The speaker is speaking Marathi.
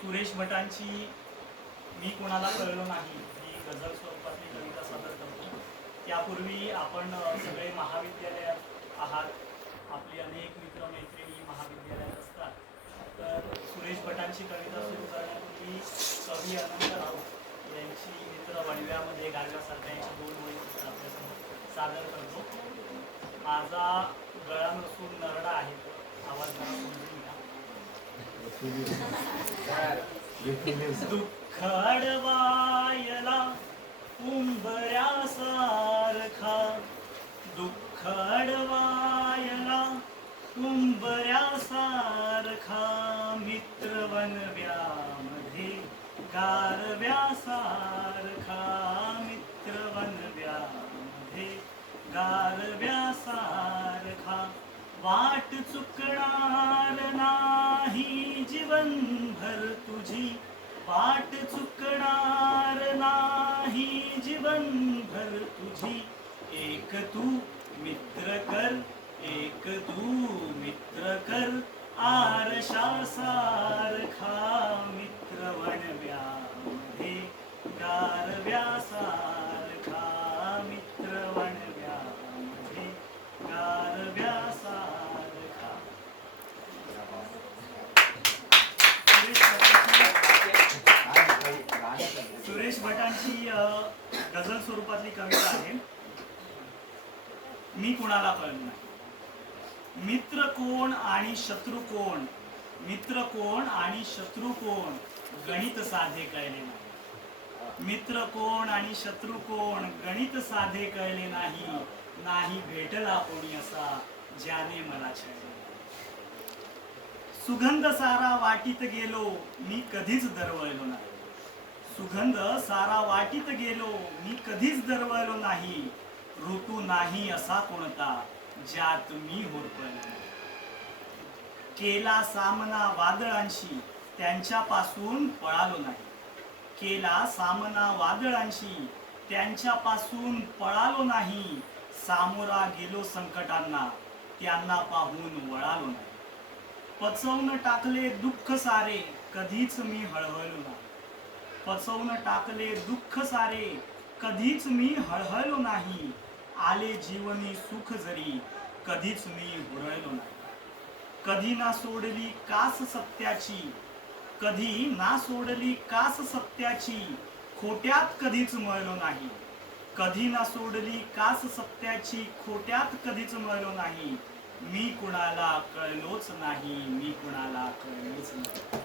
सुरेश भटांची मी कोणाला कळलो नाही ही गझल स्वरूपातली कविता सादर करतो. त्यापूर्वी आपण सगळे महाविद्यालयात आहात. आपली अनेक मित्रमैत्रिणी महाविद्यालयात असतात. तर सुरेश भटांची कविता सुरू करण्यापूर्वी कवी अनंत राऊत यांची मित्र वणव्यामध्ये गाडव्यासारख्या यांची 2 ओळी आपल्यासमोर सादर करतो. माझा गळा नसून नरडा आहे, आवाज जरा समजून घ्या. दुःख अडवायला उंबऱ्यासारखा, दुःख अडवायला उंबऱ्यासारखा, मित्र वनव्यामध्ये गारव्यासारखा, मित्र वनव्यामध्ये गारव्यासारखा, वाट चुकणार नाही जीवनभर तुझी, वाट चुकणार नाही जीवनभर तुझी, एक तू मित्र कर, एक तू मित्र कर, आरशासारखा, मित्र वणव्यामध्ये गारव्यासारखा, मित्र वणव्यामध्ये गारव्यासारखा. सुरेश भटांची गझल स्वरूपातली कविता आहे. मी कुणाला कळलो नाही. मित्र कोण आणि शत्रू कोण, मित्र कोण आणि शत्रू कोण, गणित साधे कळले नाही. मित्र कोण आणि शत्रू कोण, गणित साधे कळले नाही. नाही भेटला कोणी असा ज्याने मला छळले. सुगंध सारा वाटीत गेलो मी कधीच दरवळलो नाही. सुगंध सारा वाटीत गेलो मी कधीच दरवळलो नाही. ऋतू नाही असा कोणता ज्यात मी होरपळलो. केला सामना वादळांशी त्यांच्यापासून पळालो नाही. केला सामना वादळांशी त्यांच्यापासून पळालो नाही. सामोरा गेलो संकटांना त्यांना पाहून वळालो नाही. पचवून टाकले दुःख सारे कधीच मी हळहळलो नाही. पचवून टाकले दुःख सारे कधीच मी हळहळलो नाही. आले जीवनी सुख जरी कधीच मी हुरळलो नाही. कधी ना सोडली कास सत्याची, कधी ना सोडली कास सत्याची, खोट्यात कधीच मळलो नाही. कधी ना सोडली कास सत्याची, खोट्यात कधीच मळलो नाही. मी कुणाला कळलोच नाही, मी कुणाला कळलोच नाही.